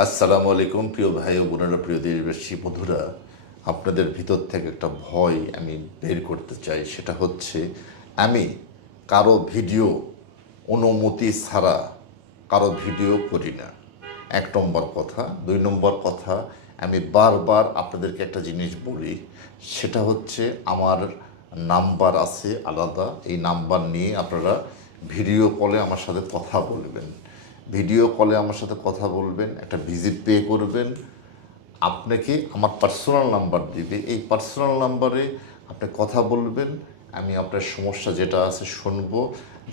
আসসালামু আলাইকুম, প্রিয় ভাই ও বোনেরা, প্রিয় দেশবাসী, বন্ধুরা। আপনাদের ভিতর থেকে একটা ভয় আমি বের করতে চাই, সেটা হচ্ছে আমি কারও ভিডিও অনুমতি ছাড়া কারও ভিডিও করি না। এক নম্বর কথা। দুই নম্বর কথা, আমি বারবার আপনাদেরকে একটা জিনিস বলি, সেটা হচ্ছে আমার নাম্বার আছে আলাদা। এই নাম্বার নিয়ে আপনারা ভিডিও কলে আমার সাথে কথা বলবেন। ভিডিও কলে আমার সাথে কথা বলবেন, একটা ভিজিট পে করবেন। আপনাকে আমার পার্সোনাল নাম্বার দিবে। এই পার্সোনাল নাম্বারে আপনি কথা বলবেন, আমি আপনার সমস্যা যেটা আছে শুনব।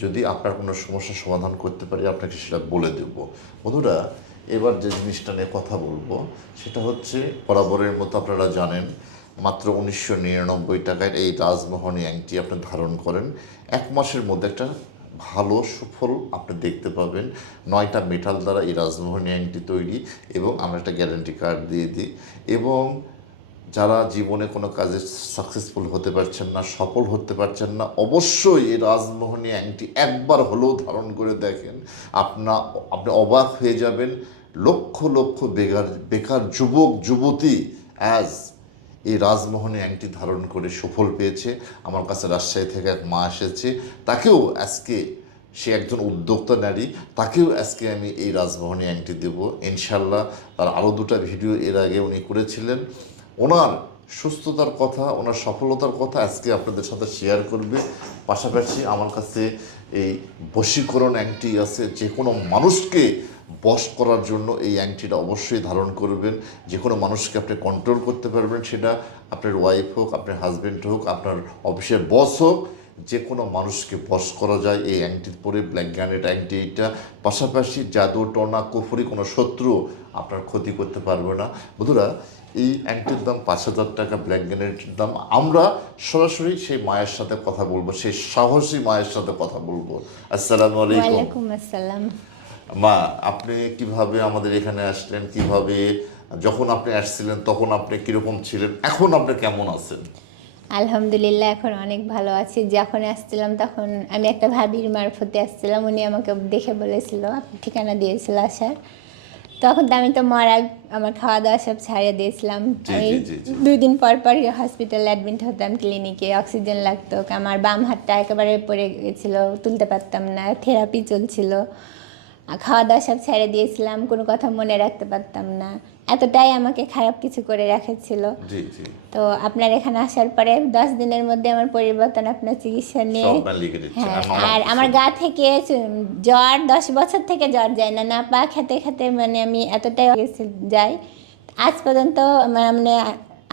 যদি আপনার কোনো সমস্যার সমাধান করতে পারি, আপনাকে সেটা বলে দেব। বন্ধুরা, এবার যে জিনিসটা নিয়ে কথা বলব, সেটা হচ্ছে বরাবরের মতো আপনারা জানেন, মাত্র উনিশশো নিরানব্বই টাকায় এই রাজমোহনী অ্যাংটি আপনি ধারণ করেন। এক মাসের মধ্যে একটা ভালো, সুফল আপনি দেখতে পাবেন। নয়টা মেটাল দ্বারা এই রাজমোহনী অ্যাংটি তৈরি এবং আমরা একটা গ্যারান্টি কার্ড দিয়ে দিই। এবং যারা জীবনে কোনো কাজে সাকসেসফুল হতে পারছেন না, সফল হতে পারছেন না, অবশ্যই এই রাজমোহনী অ্যাংটি একবার হলেও ধারণ করে দেখেন। আপনা, আপনি অবাক হয়ে যাবেন, লক্ষ লক্ষ বেকার বেকার যুবক, যুবতী অ্যাজ এই রাজমোহনী অ্যাংটি ধারণ করে সুফল পেয়েছে। আমার কাছে রাজশাহী থেকে এক মা এসেছে। তাকেও আজকে সে একজন উদ্যোক্তা নারী, তাকেও আজকে আমি এই রাজমোহনী অ্যাংটি দেব। ইনশাল্লাহ তার আরও দুটো ভিডিও এর আগে উনি করেছিলেন। ওনার সুস্থতার কথা, ওনার সফলতার কথা আজকে আপনাদের সাথে শেয়ার করবে। পাশাপাশি আমার কাছে এই বশীকরণ অ্যাংটি আছে, যে কোনো মানুষকে বশ করার জন্য এই অ্যাংটিটা অবশ্যই ধারণ করবেন। যে কোনো মানুষকে আপনি কন্ট্রোল করতে পারবেন সেটা আপনার ওয়াইফ হোক, আপনার হাজব্যান্ড হোক, আপনার অফিসের বস হোক যে কোনো মানুষকে বস করা যায় এই অ্যাংটি পরে ব্ল্যাক গ্যানেট অ্যাংটি এইটা। পাশাপাশি জাদু, টনা, কুফুরি কোনো শত্রু আপনার ক্ষতি করতে পারবে না। বন্ধুরা, এই অ্যাংটির দাম পাঁচ হাজার টাকা ব্ল্যাক গ্যানেটের দাম। আমরা সরাসরি সেই মায়ের সাথে কথা বলব, সেই সাহসী মায়ের সাথে কথা বলব। আসসালামু আলাইকুম। আসসালাম। মা আপনি কীভাবে আমাদের এখানে আসলেন? কীভাবে যখন আপনি আসছিলেন তখন আপনি কীরকম ছিলেন? এখন আপনি কেমন আছেন? আলহামদুলিল্লাহ এখন অনেক ভালো আছি। যখন আসছিলাম তখন আমি একটা ভাবির মারফতে আসছিলাম। উনি আমাকে দেখে বলেছিল ঠিকানা দিয়েছিল আসার। তখন তো আমি তো মারা আমার খাওয়া দাওয়া সব ছাড়িয়ে দিয়েছিলাম। আমি। দুই দিন পর পর হসপিটালে অ্যাডমিট হতাম ক্লিনিকে অক্সিজেন লাগতো। আমার বাম হাতটা একেবারে পড়ে গেছিল তুলতে পারতাম না। থেরাপি চলছিল। খাওয়া দাওয়া সব ছেড়ে দিয়েছিলাম কোনো কথা মনে রাখতে পারতাম না। এতটাই আমাকে খারাপ কিছু করে রেখেছিল। তো আপনার এখানে আসার পরে দশ দিনের মধ্যে আমার পরিবর্তন আপনার চিকিৎসা নিয়ে হ্যাঁ আর আমার গা থেকে জ্বর দশ বছর থেকে জ্বর যায় না না পা খেতে খেতে মানে আমি এতটাই যাই। আজ পর্যন্ত আমার মানে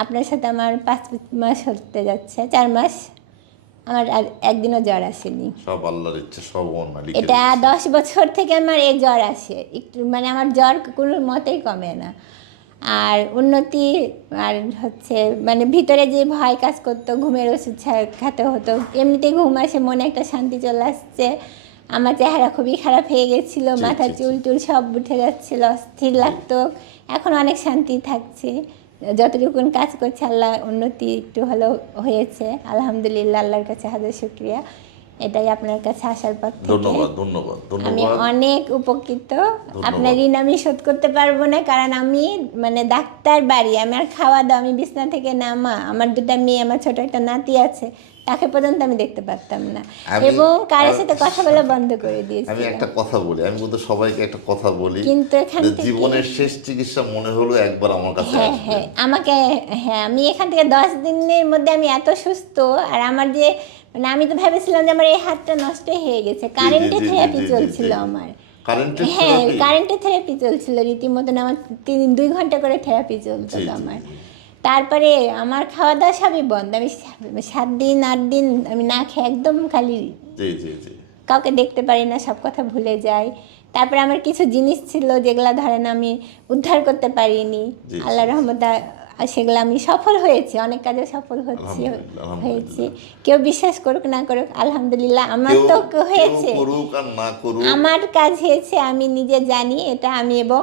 আপনার সাথে আমার পাঁচ মাস হতে যাচ্ছে চার মাস। আমার একদিনও জ্বর আসেনি। সব আল্লাহর ইচ্ছে সব লিখে এটা। দশ বছর থেকে আমার এই জ্বর আসে। একটু মানে আমার জ্বর কোনো মতেই কমে না। আর উন্নতি আর হচ্ছে মানে ভিতরে যে ভয় কাজ করতো ঘুমের ওষুধ খেতে হতো এমনিতেই ঘুম আসে মনে একটা শান্তি চলে আসছে। আমার চেহারা খুবই খারাপ হয়ে গেছিল মাথা। চুল টুল সব উঠে যাচ্ছিল স্থির লাগতো। এখন অনেক শান্তি থাকছে। যতটুকু কাজ করছে আল্লাহ উন্নতি একটু হলেও হয়েছে। আলহামদুলিল্লাহ আল্লাহর কাছে হাজার শুক্রিয়া। এটাই আপনার কাছে আসার পর ধন্যবাদ আমি অনেক উপকৃত। আপনার ঋণ আমি শোধ করতে পারব না কারণ আমি মানে ডাক্তার বাড়ি আমার খাওয়া দাওয়া আমি বিছনা থেকে নামা। আমার দুটা মেয়ে আমার ছোট একটা নাতি আছে। তাকে পর্যন্ত আমি দেখতে পারতাম না। এবং কারোর সাথে কথা বলা বন্ধ করে দিয়েছি আমি একটা কথা বলি আমি কিন্তু সবাইকে একটা কথা বলি কিন্তু এখান জীবনের শেষ চিকিৎসা মনে হলো একবার আমার কাছে হ্যাঁ হ্যাঁ আমাকে হ্যাঁ আমি এখান থেকে দশ দিনের মধ্যে আমি এত সুস্থ আর আমার যে মানে আমি তো ভেবেছিলাম যে আমার এই হাতটা নষ্ট হয়ে গেছে। কারেন্টে থেরাপি চলছিল আমার। হ্যাঁ? কারেন্টের থেরাপি চলছিল। রীতিমতন আমার তিন দুই ঘণ্টা করে থেরাপি জি, আমার। তারপরে আমার খাওয়া দাওয়া সবই বন্ধ। আমি সাত দিন আট দিন আমি না খেয়ে একদম খালি জি জি জি। কাউকে দেখতে পারি না সব কথা ভুলে যাই। তারপরে আমার কিছু জিনিস ছিল যেগুলো ধরেন আমি উদ্ধার করতে পারিনি। আল্লাহ রহমতা সেগুলো আমি সফল হয়েছি অনেক কাজে সফল হচ্ছি হয়েছি কেউ বিশ্বাস করুক না করুক আলহামদুলিল্লাহ আমার তো হয়েছে আর আমার কাজ হয়েছে আমি নিজে জানি এটা আমি এবং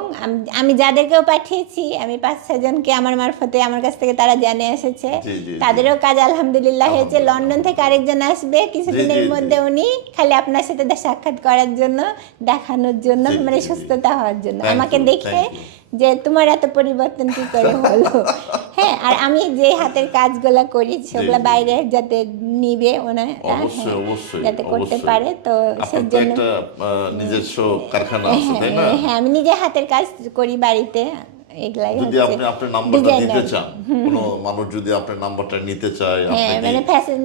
আমি যাদেরকেও পাঠিয়েছি আমি পাঁচ ছজনকে আমার মারফতে আমার কাছ থেকে তারা জেনে এসেছে। তাদেরও কাজ আলহামদুলিল্লাহ হয়েছে লন্ডন থেকে আরেকজন আসবে কিছুদিনের। মধ্যে উনি খালি আপনার সাথে সাক্ষাৎ করার জন্য দেখানোর জন্য মানে। সুস্থতা হওয়ার জন্য আমাকে দেখে. যে তোমার এত পরিবর্তন কি করে হলো? হ্যাঁ আর আমি যে হাতের কাজগুলো করি সেগুলো বাইরে যাতে নিবে ওনারা হ্যাঁ, যাতে করতে পারে তো সেই জন্য। নিজস্ব কারখানা আছে তাই না? হ্যাঁ হ্যাঁ আমি নিজে হাতের কাজ করি বাড়িতে। এগুলাই যদি আপনি আপনার নাম্বারটা দিতে চান কোনো মানুষ যদি আপনার নাম্বারটা নিতে চায় হ্যাঁ মানে ফ্যাশন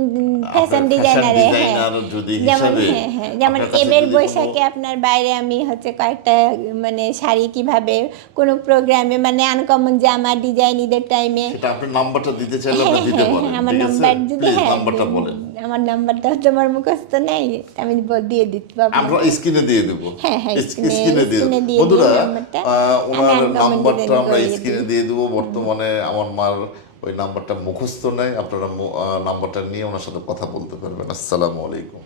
ফ্যাশন ডিজাইনারে হ্যাঁ। যদি যেমন হিসাবে হ্যাঁ যেমন এবের বৈশাখে আপনার বাইরে আমি হচ্ছে কয়েকটা মানে শাড়ি কীভাবে কোনো প্রোগ্রামে মানে আনকমন জামা ডিজাইন ঈদের টাইমে সেটা আপনার নাম্বারটা দিতে চাইলে আপনি দিতে পারেন আমার নাম্বার যদি হ্যাঁ নাম্বারটা বলেন। আমার নাম্বারটা তোমার মুখস্থ নেই আমি দিয়ে দিতে পারব আমরা স্ক্রিনে দিয়ে দেবো। হ্যাঁ, হ্যাঁ, স্ক্রিনে- দিয়ে দেব। বন্ধুরা ওনার নাম্বারটা আমরা স্ক্রিনে দিয়ে দেবো। বর্তমানে আমার মার ওই নাম্বারটা মুখস্থ নেই। আপনারা নাম্বারটা নিয়ে ওনার সাথে কথা বলতে পারবেন। আসসালামু আলাইকুম।